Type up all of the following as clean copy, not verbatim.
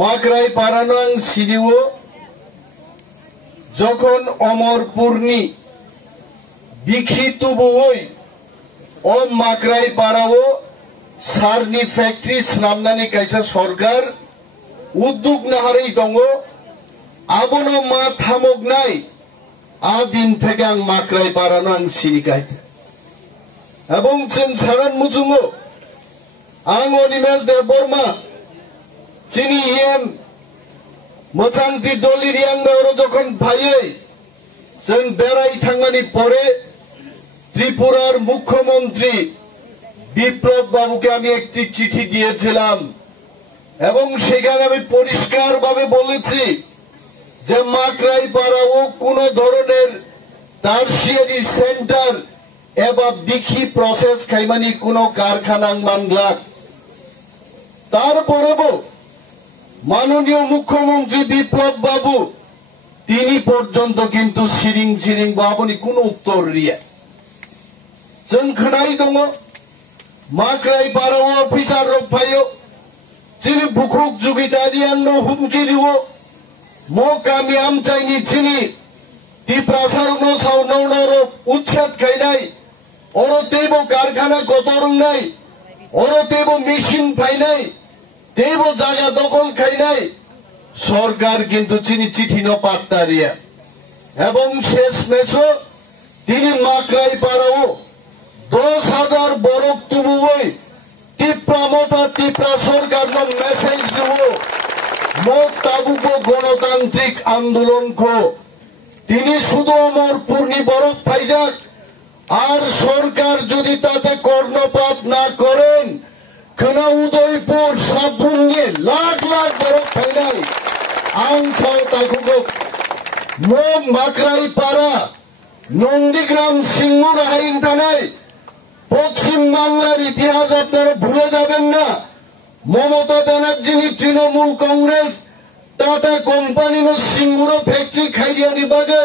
মাকরাই পারানাং সিরিও যখন অমরপুরনি বিখিতু বই ও মাকরাই পারাও সারনি ফ্যাক্টরি স্নামনানি কাইসা সরকার উদ্যোগ নাহারেই দङ আবনো মা থামক নাই আ দিন থেকে আং মাকরাই পারানো আং সিরিকাইতে এবং जों সারান মুজুङो आं अनिमेश देबबर्मा चिनी इएम मोजांथि दलिरियांगाव जखन फायै जों बेराय थांनानै परे त्रिपुरार मुख्यमंत्री বিপ্লব বাবুকে আমি একটি চিঠি দিয়েছিলাম এবং সেখানে আমি পরিষ্কারভাবে বলেছি যে মাকরাই পাড়াও কোন ধরনের টারশিয়ারি সেন্টার এবা বিখি প্রসেস খাইমানি কোন কারখানা মানলাক তারপরেও মাননীয় মুখ্যমন্ত্রী বিপ্লব বাবু তিনি পর্যন্ত কিন্তু সিরিং সিরিং বাবুনি কোন উত্তর রিয়া जों खोनाय दङ माकराई पाराव अफिसार रक फायो चिनि बुख्रुक जुगिदारियानो हुमकिरिवो मो गामि आमचाइनि चिनि तिप्रासारनो सावनावनारो उच्छेद खायनाय अरो तेबो कारखाना गतरंनाय अरो तेबो मेशिन फायनाय तेबो जागा दखल खायनाय सरकार किन्तु चिनि चिठि न पात्तारिया এবং শেষ মেছো তিনি মাকরাই পারাও 10,000 বরক তুবুই তিপ্রামতা তিপ্রা সরকার ন মেসেজ দিব মোট তাবুকো গণতান্ত্রিক আন্দোলন কো তিনি শুধু অমরপুরনি বরক ফাইজাক আর সরকার যদি তাতে কর্ণপাত না করেন খনা উদয়পুর সাবরুঙ্গে লাখ লাখ বরক ফাইনাই আং সাও তাকুকো মো মাকরাই পারা নন্দীগ্রাম সিঙ্গুর আইন থানায় পশ্চিম বাংলার ইতিহাস আপনারা ভুলে যাবেন না মমতা ব্যানার্জি তৃণমূল কংগ্রেস টাটা কোম্পানি সিঙ্গুর ফ্যাক্টরি খাইরিয়ানি বাগে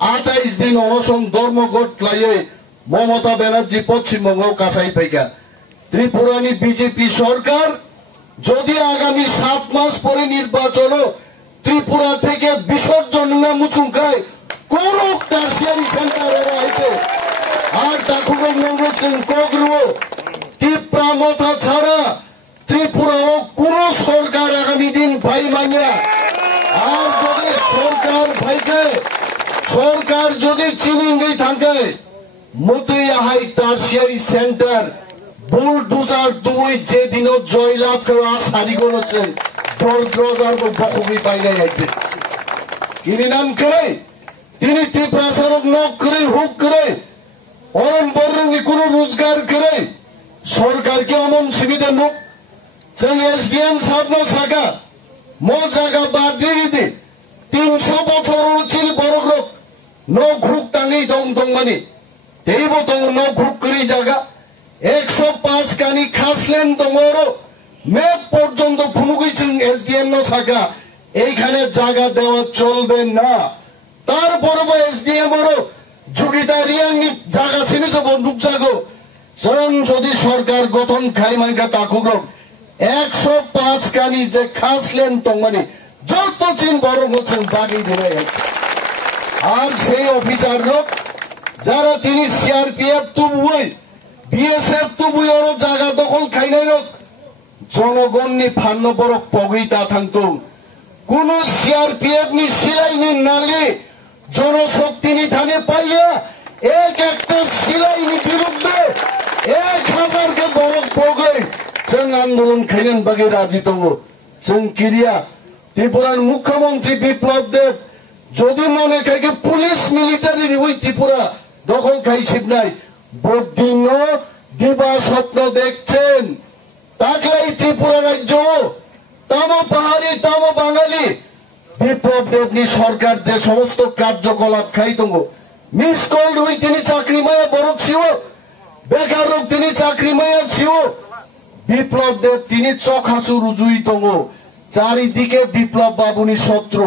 28 দিন অনশন ধর্মঘট লাইয়ে মমতা ব্যানার্জি পশ্চিমবঙ্গ কাছাই পাইকা ত্রিপুরানি বিজেপি সরকার যদি আগামী 7 মাস পরে নির্বাচন ত্রিপুরা থেকে বিসর্জন না মুচুঙ্কায় কোন টারশিয়ারি সেন্টার আছে আর তাকুগো নংরচন কগ্রুও তিপ্রামতা ছাড়া ত্রিপুরাও কোন সরকার আগামী দিন ভাই মানিয়া আর যদি সরকার ভাইকে সরকার যদি চিনিঙ্গি থাকে মতে আহাই টারশিয়ারি সেন্টার বুলডোজার দুই যে দিন জয়লাভ করা সারি করেছেন দরদ্রজার বকুবি পাইলে আছে কিনি নাম করে তিনি তিপ্রাসারক নক করে হুক করে অরণ বর্ণনি কোন রোজগার করে সরকারকে অমন সুবিধা নুক जों एसडीएम साहब सागा मो जागा बाद्री दे 300 बछर चिल बरक न खुक तांगै दं दं माने तेबो दं न खुक करी जागा 105 कानी खासलेन दङरो মেপ পর্যন্ত খুনুগিছেন এসডিএম ন সাগা এইখানে জায়গা দেওয়া চলবে না তারপরও এসডিএম ওর জুগিদারিয়ানি জায়গা সিনে সব নুক জাগো সরং যদি সরকার গঠন খাই মাইকা তাকুগ্রম 105 কানি যে খাসলেন তংমানি যত চিন বরং হচ্ছেন বাগি দিলাই আর সেই অফিসার লোক যারা তিনি সিআরপিএফ তুবুই বিএসএফ তুবুই ওর জায়গা দখল খাইনাই লোক জনগণনি ফান্ন বরক পগইতা থাকতো কোন সিআরপিএফ নি সিলাইনি নালি জনশক্তিনি থানে পাইয়া এক একটা সিলাইনি বিরুদ্ধে 1000 কে বরক পগই जों आंदोलन खायन बागे राजी दङ जों किरिया त्रिपुरार मुख्यमंत्री बिप्लब देव যদি মনে খাইকে পুলিশ মিলিটারি ওই ত্রিপুরা দখল খাইছিবনাই বদিন দিবা স্বপ্ন দেখছেন তাকলাই ত্রিপুরা রাজ্য তামো পাহাড়ি তামো বাঙালি বিপ্লব দেবনি সরকার যে সমস্ত কার্যকলাপ খাই দङ মিস কল ওই তিনি চাকরি মায়া বরক ছিও বেকার রোগ তিনি চাকরি মায়া ছিও বিপ্লব দেব তিনি চখাসু রুজুই দङ চারিদিকে বিপ্লব বাবুনি শত্রু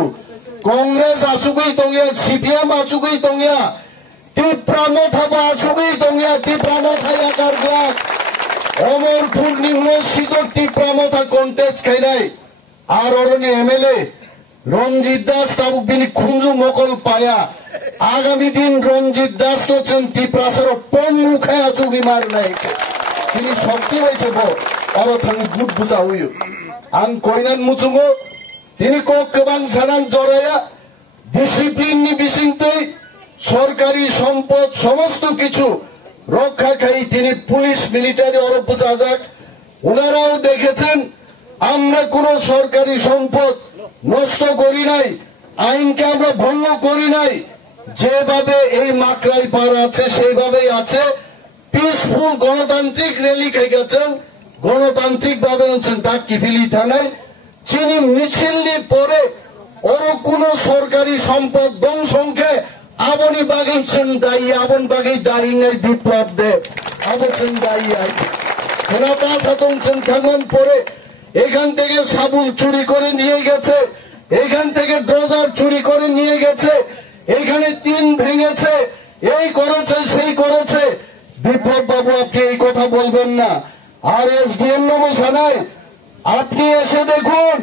কংগ্রেস আচুগৈ দঙিয়া সিপিএম আচুগৈ দঙিয়া তিপ্রামথা আচুগৈ দঙিয়া তিপ্রামথা একার গ্লাস অমরপুর মসজিদর তিপ্রামথা কন্টেস্ট খাইনাই আর অরণ্য এমএলএ রঞ্জিত দাস তাবুক বিনি খুঞ্জু মকল পায়া আগামী দিন রঞ্জিত দাস হচ্ছেন ত্রিপ্রাসার পম্মু খায়া চুগি মার নাই তিনি শক্তি হয়েছে আরো থাকি গুট বুঝা হইও আং কইনান মুচুঙ্গো তিনি কেবাং সানাং জড়াইয়া ডিসিপ্লিন নি বিসিংতে সরকারি সম্পদ সমস্ত কিছু রক্ষা খাই তিনি পুলিশ মিলিটারি অরব বুঝা যাক ওনারাও দেখেছেন আমরা কোন সরকারি সম্পদ নষ্ট করি নাই আইনকে আমরা ভঙ্গ করি নাই যেভাবে এই মাকড়াই পার আছে সেইভাবেই আছে পিসফুল গণতান্ত্রিক র্যালি খাই গেছেন গণতান্ত্রিক ভাবে হচ্ছেন তা কিফিলি থানায় চিনি মিছিল পরে ওর কোন সরকারি সম্পদ ধ্বংসকে আবনি বাগিয়েছেন দায়ী আবন বাগি দাঁড়িয়ে বিপ্লব দেব আবছেন দায়ী আছে খেলাটা সাতংছেন থামান পরে এখান থেকে সাবুন চুরি করে নিয়ে গেছে এখান থেকে ড্রজার চুরি করে নিয়ে গেছে এখানে টিন ভেঙেছে এই করেছে সেই করেছে বিপ্লব বাবু আপনি এই কথা বলবেন না আর এসডিএম নমসানায় আপনি এসে দেখুন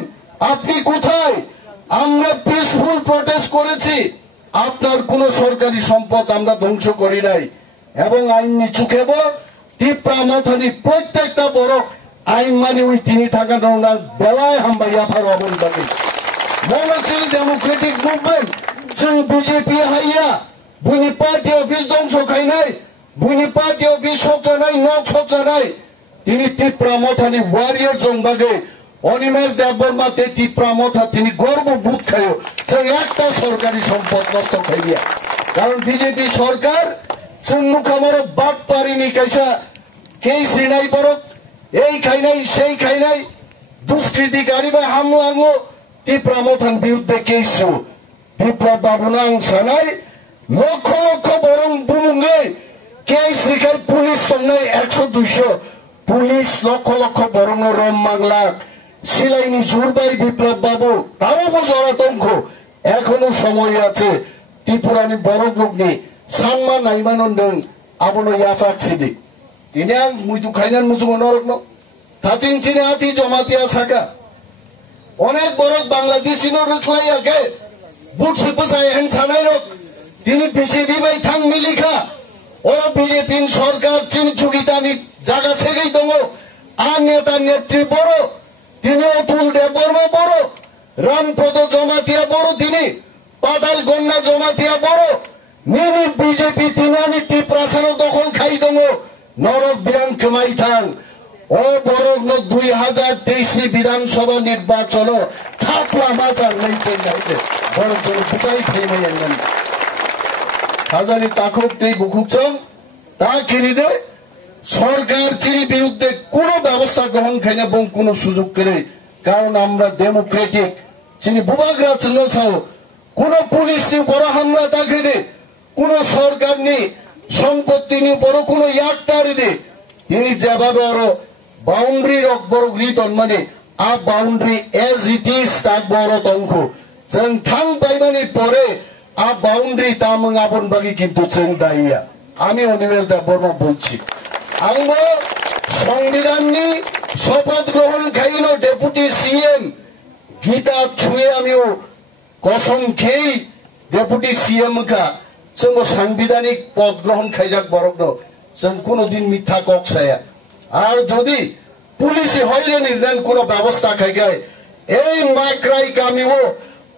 আপনি কোথায় আমরা পিসফুল প্রটেস্ট করেছি আপনার কোন সরকারি সম্পদ আমরা ধ্বংস করি নাই এবং আইন নিচু খেব টিপ্রা মথানি প্রত্যেকটা বড় আইন মানে ওই তিনি থাকা না বেলায় হামবাইয়া ফার অবনবাদী মৌলছিল ডেমোক্রেটিক মুভমেন্ট जों বিজেপি হাইয়া বুনি পার্টি অফিস ধ্বংস খাই নাই বুনি পার্টি অফিস সবজানাই নক সবজানাই তিনি টিপ্রা মথানি ওয়ারিয়ার জং বাগে অনিমেষ দেববর্মাতে টিপ্রা মথা তিনি গর্ব বুধ খাইও जों একটা সরকারি সম্পদ নষ্ট খাইয়া কারণ বিজেপি সরকার जों মুখামর বাদ পারিনি কাইসা কেই শ্রীনাই বরক এই খাই নাই সেই খাই নাই দুষ্কৃতিকারী বা হামলো আঙ্গো টিপ্রা মথান বিরুদ্ধে কেস বিপ্লব বাবু নাং সানাই লক্ষ লক্ষ বরং বুমুঙ্গে কেস রেখায় পুলিশ তংনাই 100-200 পুলিশ লক্ষ লক্ষ বরং রম মাংলা সিলাইনি জোরবাই বিপ্লব বাবু তাও জড়াতঙ্ক এখনো সময় আছে ত্রিপুরানি বড় গ্রুপনি সানমা নাইমানন্দং আবনো ইয়াচাক সিদি তিনি আং মুইতু খাইনান মুজু মনোরগ্ন থাচিং চিনে আতি জমাতিয়া সাকা অনেক বড় বাংলাদেশি নো রুখলাই আগে বুট সুপাসাই হেন সানাই রক তিনি বিজেপি বাই থাং মিলিখা ওরা বিজেপি সরকার চিনি চুকিতানি জায়গা সেগেই দङ আর নেতা নেত্রী বড় তিনি অতুল দেববর্মা বড় রামপদ জমাতিয়া বড় তিনি পাটাল গন্না জমাতিয়া বড় নিনি বিজেপি তিনি ত্রিপ্রাসার দখল খাই দङ নরক বিরাং কমাই থাং ও বড় 2023 বিধানসভা নির্বাচন থাপলা মাজার নাইতে নাইতে বড় বড় বুঝাই খাই নাই আনবেন হাজারি তাকক তেই বুকুচং তা কিনিদে সরকার চিনি বিরুদ্ধে কোন ব্যবস্থা গ্রহণ খাই না এবং কোন সুযোগ করে কারণ আমরা ডেমোক্রেটিক চিনি বুবাগ্রা চিহ্ন চাও কোন পুলিশ নি বড় হামলা তাকে দে কোন সরকার নি সম্পত্তি নি বড় কোন ইয়াক্তারি দে তিনি যেভাবে আরো বাউন্ডারি বড় গৃহীতন মানে আ বাউন্ডারি এজ ইট ইজ তাক বড় তংখ जों थां बायनानि परे आ बाउंड्री तामं आबन बागि किन्तु जों दाइया आमी अनिमेष देबबर्मा बोलছি आंबो संविधाननि शपथ ग्रहण खाइनो डेपुटी सीएम गीता छुए आमिও कसम खेই डेपुटी सीएम का जों সাংবিধানিক পদ গ্রহণ খাইজাক বরকনো जों কোনদিন মিথ্যা কক্সায়া আর যদি পুলিশে হইলে নির্ধারণ কোন ব্যবস্থা খাইগায় এই মাকরাই কামিও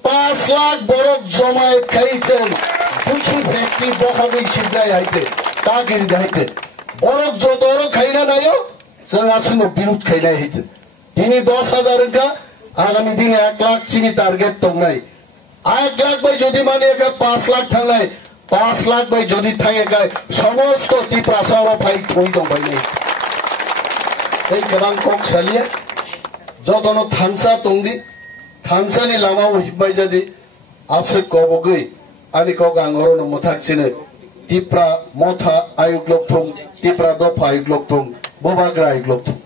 5 লাখ বরফ জমায়েত খাইছেন দুঃখী ব্যক্তি বখাবি সিদ্ধাই আইতে তা গিরি যাইতে বরফ যত খাই না নাইও जों আসলে বিরোধ খাই না হইতে তিনি 10,000 কা আগামী দিনে 1 লাখ চিনি টার্গেট তো নাই 1 লাখ ভাই যদি মানে 5 লাখ থাকলে 5 লাখ ভাই যদি থাকে গায় সমস্ত ত্রিপ্রাসার ফাইট হই তো ভাই নাই এই গবাং কক সালিয়া যতন থানসা তংদি थानसानि लामाव हिब्बाय जादि आसे कबगै आनि कग आंगरनो मथाकसिने तिप्रा मथा आयुग्लक थं तिप्रा दफा आयुग्लक थं बबाग्रा आयुग्लक थं